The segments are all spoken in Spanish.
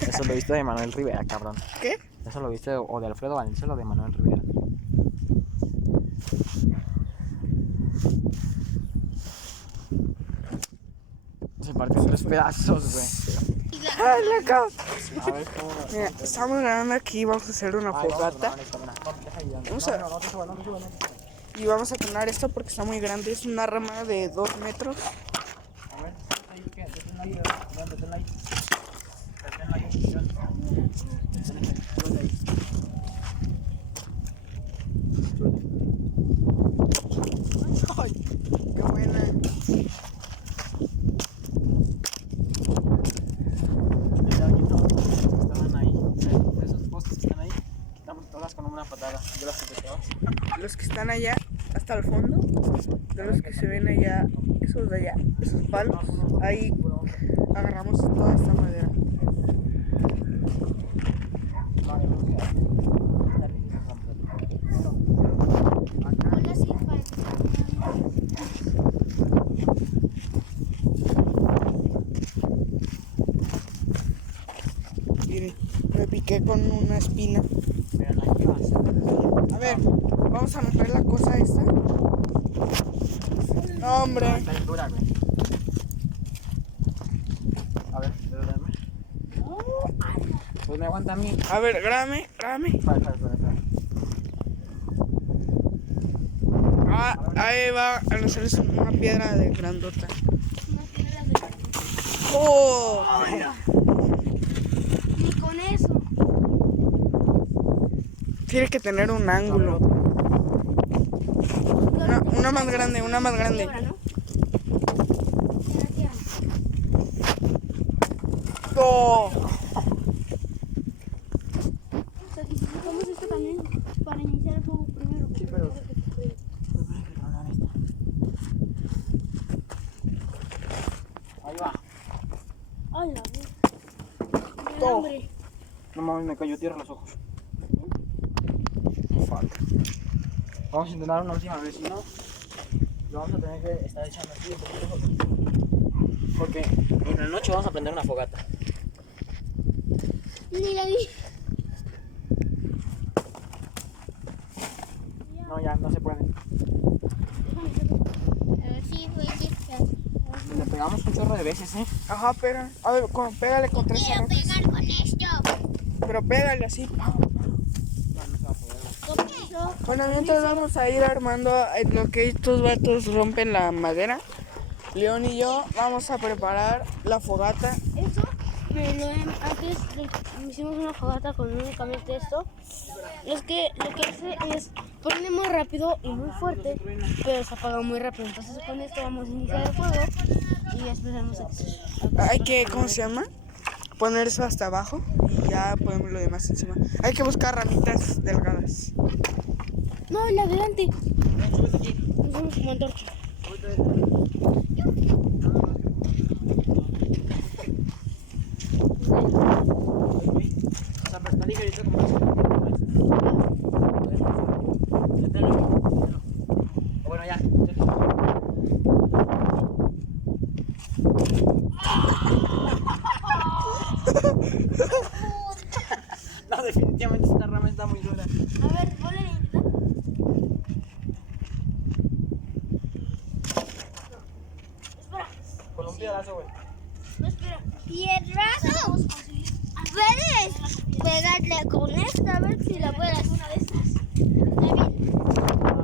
Eso lo viste de Manuel Rivera, cabrón. ¿Qué? Eso lo viste o de Alfredo Valenzuela o de Manuel Rivera. Se partió en 3 pedazos, güey. ¡Ay, loco! A ver cómo. Mira, estamos grabando aquí, vamos a hacer una fogata. Y vamos a poner esto porque está muy grande. Es una rama de 2 metros. A ver, deténla ahí, deténla ahí. ¡Ay, qué buena! Estaban ahí. Esos postes que están ahí, quitamos todas con una patada. Yo las quité todas. Los que están allá, hasta el fondo, de los que se ven allá, esos de allá, esos palos, ahí agarramos toda esta madera. Miren, me piqué con una espina. A ver, vamos a romper la cosa esta. No, hombre. Está bien dura, güey. A ver, dame. Pues me aguanta a mí. A ver, grábame. Espera. Ah, ahí va a hacerles una piedra de grandota. ¡Oh! Ni con eso. Tiene que tener un ángulo. Una más grande, una más grande. Quiebra, ¿no? ¡Oh! O sea, y si sacamos esto también para iniciar el fuego primero. Sí, pero. Ahí va. Ay, la vez. Todo. Hambre. No mames, me cayó tierra los ojos. Fuck. Vamos a intentar una última vez, si no, lo vamos a tener que estar echando así un poquito. Porque en la noche vamos a prender una fogata. Ni la vi. No, ya, no se puede. Sí, fue Le pegamos un chorro de veces, Ajá, pero. A ver, pégale con 3 quiero cerrotes. pegar con esto. Pero pégale así. No, no se va a poder. ¿Cómo eso? Bueno, mientras vamos a ir armando lo que estos vatos rompen la madera. León y yo vamos a preparar la fogata. Eso, antes hicimos una fogata con únicamente esto. Lo que hace es prende muy rápido y muy fuerte, pero se apaga muy rápido. Entonces con esto vamos a iniciar el fuego y después vamos a Hay que, ¿cómo se llama? Poner eso hasta abajo y ya ponemos lo demás encima. Hay que buscar ramitas delgadas. No, el adelante. Usamos como antorcha. O sea, pero está ligerito como. Bueno, ya. No, definitivamente esta rama está muy dura. A ver, ponle la intenta. Espera, Con un piedrazo, güey. no espera. ¿Piedrazo? ¿Puedes pegarle con esta? A ver si la puedes. Una de estas. Está bien. Ah,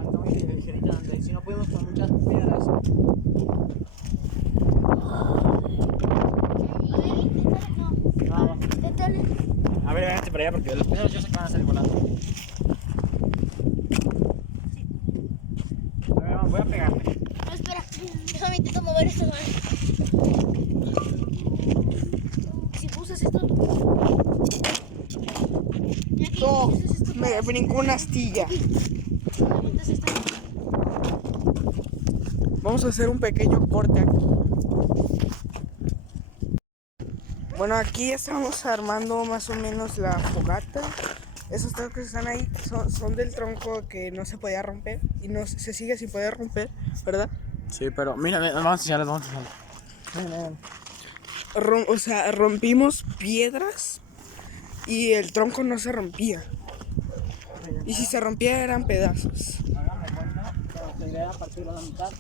está muy ligerita. Si no podemos con muchas piedras. No, inténtale. A ver, véngate para allá porque los piedras yo sé que van a salir volando. A ver, voy a pegarle. No, espera. Déjame intentar mover esto. Si usas esto. Mira aquí, No, si usas esto, me brincó una astilla. avientas esto. Vamos a hacer un pequeño corte aquí. Bueno, aquí estamos armando más o menos la fogata. Esos troncos que están ahí son del tronco que no se podía romper y no se sigue sin poder romper, ¿verdad? Sí, pero mira, vamos a enseñarles, vamos a enseñarles. Miren, miren. o sea, rompimos piedras y el tronco no se rompía. Y si se rompía eran pedazos. Háganme cuenta que la idea era partirlo a la mitad.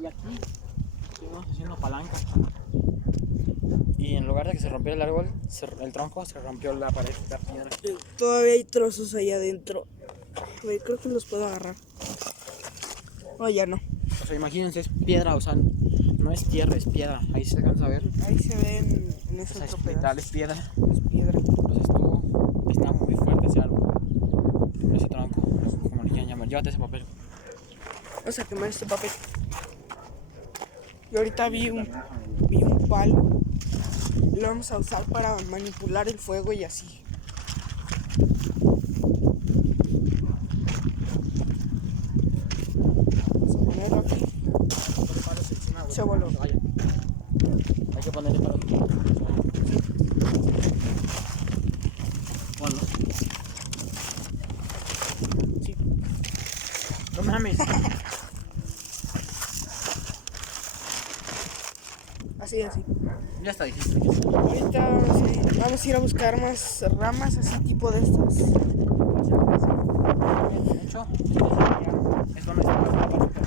Y aquí estuvimos haciendo palancas. Y en lugar de que se rompiera el árbol, el tronco, se rompió la pared, la piedra. Todavía hay trozos ahí adentro. Güey, creo que los puedo agarrar. No, ya no. O sea, imagínense, es piedra, o sea, no es tierra, es piedra. Ahí se alcanza a ver. Ahí se ve en O ese sea, otro es pedazo. literal, es piedra. Es piedra. Entonces está muy fuerte ese árbol. Ese tronco, como le quieran llamar. Llévate ese papel. Vamos a quemar este papel. Y ahorita vi un palo. Lo vamos a usar para manipular el fuego y así. Vamos a ponerlo aquí. Se voló. Hay que ponerle para aquí. Ponlo. Sí. No mames. Así, así. Ya está, dijiste. Ahorita vamos a ir a buscar más ramas así tipo de estas. De hecho, esto no es la parte que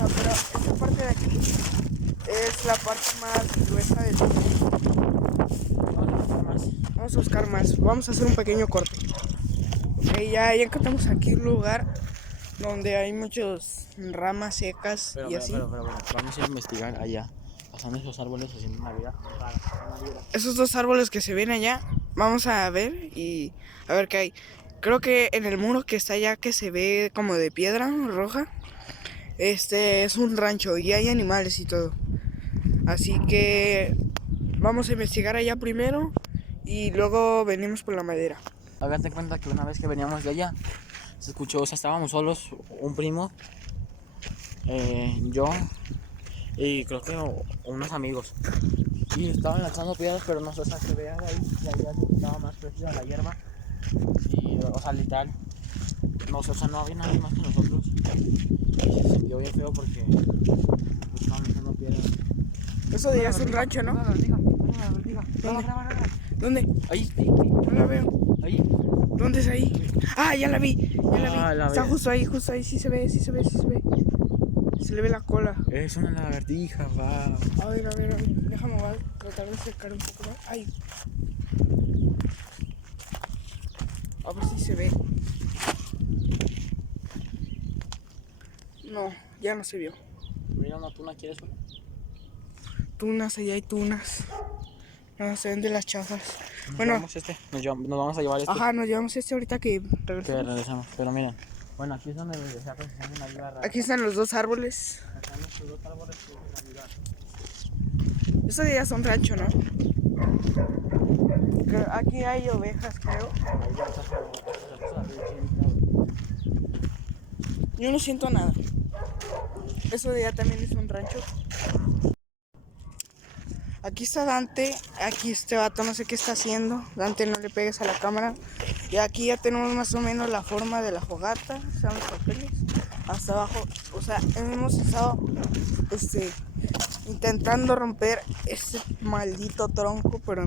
No, pero esta parte de aquí es la parte más gruesa del tronco. Vamos a buscar más. Vamos a hacer un pequeño corte. Ok, ya encontramos aquí un lugar donde hay muchas ramas secas y así. Pero, vamos a ir a investigar allá. Pasando esos árboles haciendo una vida rara. Esos dos árboles que se ven allá, vamos a ver y a ver qué hay. Creo que en el muro que está allá, que se ve como de piedra roja, es un rancho y hay animales y todo. Así que vamos a investigar allá primero y luego venimos por la madera. Hágate cuenta que una vez que veníamos de allá, se escuchó, o sea, estábamos solos, un primo, yo y creo que unos amigos. Y estaban lanzando piedras, pero no sé, o sea, se veía de ahí, y ahí estaba más precisa la hierba. Y, o sea, literal, no sé, o sea, no había nadie más que nosotros. Y se sintió bien feo porque estaban lanzando piedras. Eso de allá es un rancho, ¿no? ¿Dónde? Ahí, No la veo. ahí. ¿Dónde es ahí? Ah, ya la vi, ya la vi. Ah, la Está vi. justo ahí, sí se ve, sí se ve, sí se ve. Se le ve la cola. Es una lagartija, va. A ver, déjame voy a tratar de acercar un poco más. Ay. A ver si se ve. No, ya no se vio. Mira una tuna, ¿quieres una? Tunas, allá hay tunas. No, se ven de las chafas. Nos Bueno, llevamos nos vamos a llevar este. ajá, nos llevamos este ahorita que Que regresamos. regresamos, pero miren. Bueno, aquí es donde regresamos haciendo una vida rara. Aquí están los dos árboles. Acá nuestros dos árboles que es una vida. Estos de allá son rancho, ¿no? Aquí hay ovejas, creo. Ahí ya está Yo no siento nada. Eso de allá también es un rancho. Aquí está Dante, aquí este vato no sé qué está haciendo. Dante, no le pegues a la cámara. Y aquí ya tenemos más o menos la forma de la fogata. Están los papeles. Hasta abajo, o sea, hemos estado intentando romper este maldito tronco, pero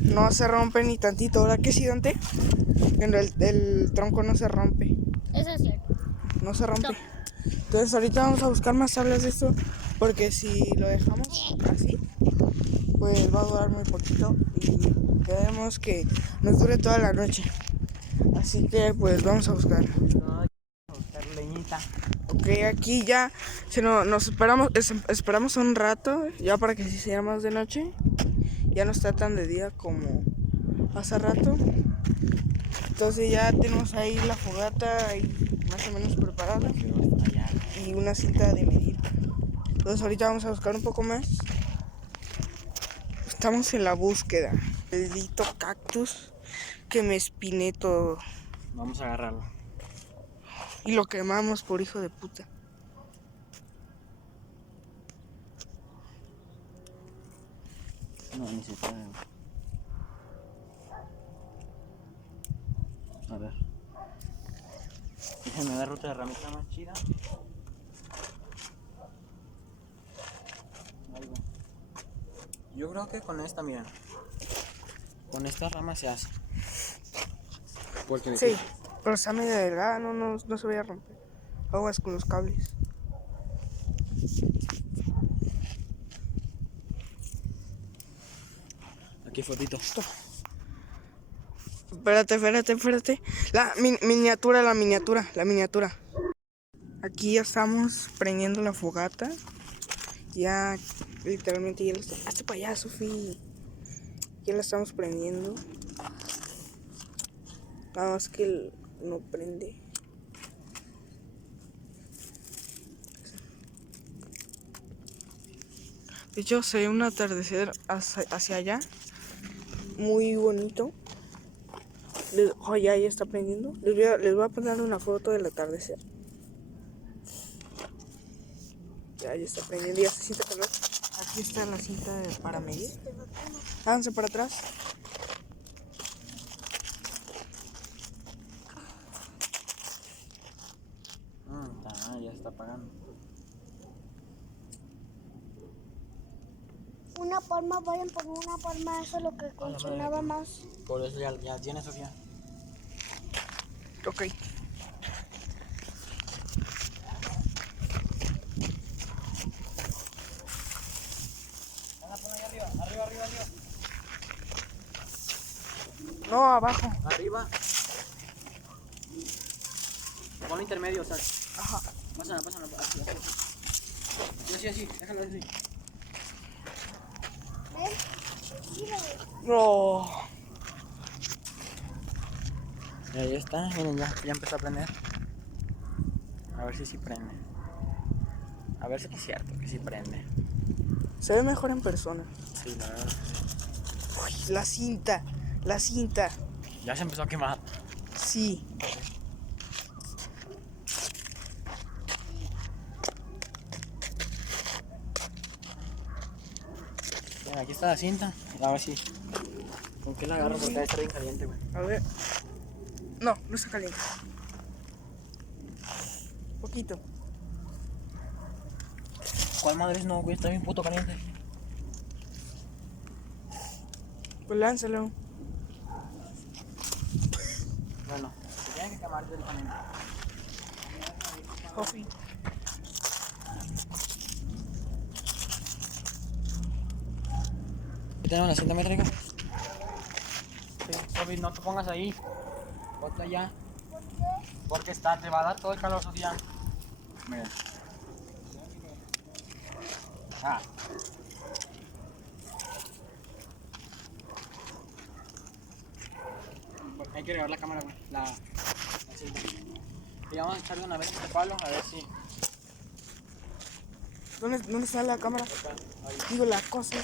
no se rompe ni tantito. ¿Verdad que sí, Dante? El tronco no se rompe. Eso es cierto. No se rompe. No. Entonces ahorita vamos a buscar más tablas de esto, porque si lo dejamos así, pues va a durar muy poquito y queremos que nos dure toda la noche. Así que pues vamos a buscar. leñita. Ok, aquí ya nos esperamos un rato, ya para que sí sea más de noche. Ya no está tan de día como hace rato. Entonces ya tenemos ahí la fogata ahí más o menos preparada y una cinta de medir. Entonces ahorita vamos a buscar un poco más. Estamos en la búsqueda. El maldito cactus que me espiné todo. Vamos a agarrarlo. Y lo quemamos por hijo de puta. No, ni se puede. A ver. Déjenme dar ruta de ramita más chida. Yo creo que con esta, miren. Con esta rama se hace. Porque Sí, pero está medio delgada, no se vaya a romper. Aguas con los cables. Aquí fotito. Espérate. La miniatura. Aquí ya estamos prendiendo la fogata. Ya, literalmente ya lo estamos... Hazte para allá, Sofi. Ya la estamos prendiendo. Nada más que no prende. De hecho, se ve un atardecer hacia allá. Muy bonito. Ya está prendiendo. Les voy a poner una foto del atardecer. Ya está prendiendo. Ya se siente calor. Aquí está la cinta para medir. Háganse para atrás. Ya está apagando. Una palma, vayan por una palma, eso es lo que funcionaba más. Por eso ya tiene, Sofía. Ok. Arriba. No, abajo. Arriba. Ponlo intermedio, o sea. Ajá. Pásala. Así. Déjalo así. No. Y ahí está, miren, ya empezó a prender. A ver si sí prende. A ver si es cierto que sí prende. Se ve mejor en persona. Sí, la verdad. Uy, la cinta. Ya se empezó a quemar. Sí. Mira, aquí está la cinta. A ver si. ¿Con qué la agarro? Porque debe estar bien caliente, güey. A ver. No está caliente. Poquito. ¿Cuál madres no, güey? Está bien puto caliente. Pues lánzalo. Bueno, se tiene que quemar directamente. Sofi. ¿Aquí tenemos la cinta métrica? Sí, Sofi, no te pongas ahí. Ponte allá. Porque te va a dar todo el calor, Sofía. Miren. Hay que grabar la cámara, güey. La cinta. Y vamos a echarle una vez este palo, a ver si. ¿Dónde está la cámara? Ahí. Digo, la cosa.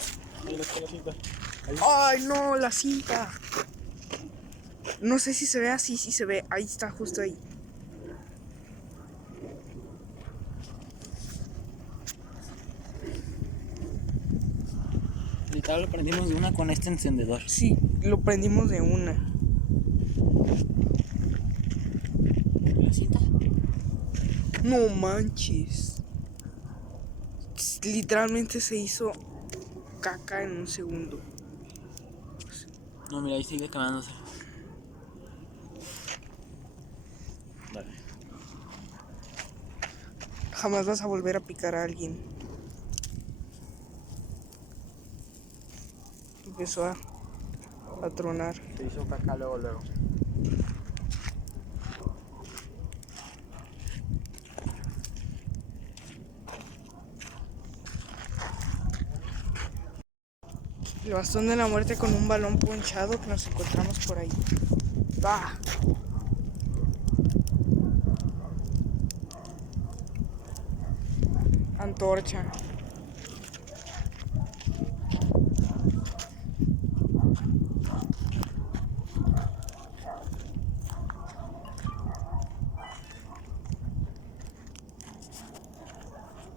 Ahí lo estoy haciendo. Ahí. ¡Ay, no! La cinta. No sé si se ve así, sí se ve. Ahí está, justo ahí. Literal lo prendimos de una con este encendedor. Sí, lo prendimos de una. ¿La cinta? No manches. Literalmente se hizo caca en un segundo. No, mira, ahí sigue quemándose. Dale. Jamás vas a volver a picar a alguien. Empezó a tronar. Se hizo caca luego. El bastón de la muerte con un balón ponchado que nos encontramos por ahí. ¡Ah! Antorcha.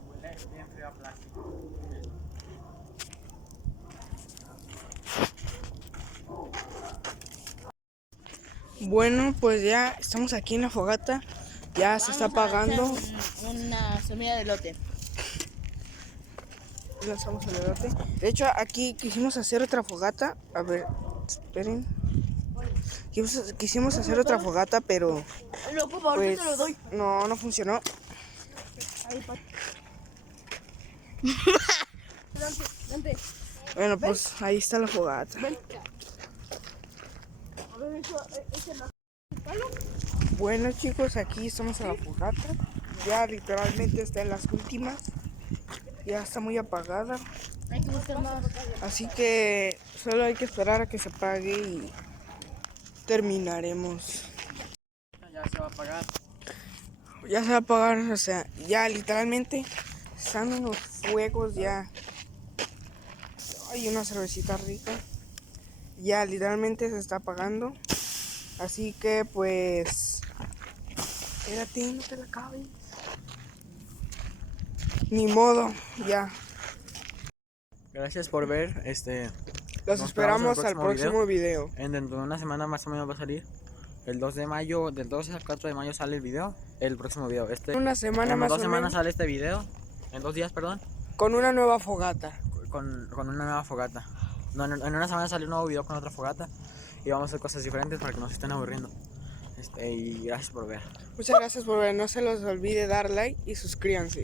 Huele bien feo a plástico. Bueno, pues ya estamos aquí en la fogata. Ya se está apagando. Una semilla de elote. lanzamos el elote. De hecho, aquí quisimos hacer otra fogata. A ver, esperen. Quisimos hacer otra fogata, pero pues no funcionó. Bueno, pues ahí está la fogata. Bueno, chicos, aquí estamos en la fogata. Ya literalmente está en las últimas. Ya está muy apagada. Hay que buscar más. Así que solo hay que esperar a que se apague y terminaremos. Ya se va a apagar. Ya se va a apagar, o sea, ya literalmente están unos fuegos ya. Hay una cervecita rica. Ya literalmente se está apagando. Así que pues... Espérate, no te la acabes. Ni modo, ya. Gracias por ver. Los Nos esperamos en el al próximo video. Dentro de una semana más o menos va a salir. El 2 de mayo, del 12 al 4 de mayo sale el video. El próximo video. Una semana en más 2 o semanas menos. sale este video. En 2 días, perdón. Con una nueva fogata. Con una nueva fogata. No, en una semana sale un nuevo video con otra fogata. Y vamos a hacer cosas diferentes para que no se estén aburriendo. Y gracias por ver. Muchas gracias por ver. No se los olvide dar like y suscríbanse.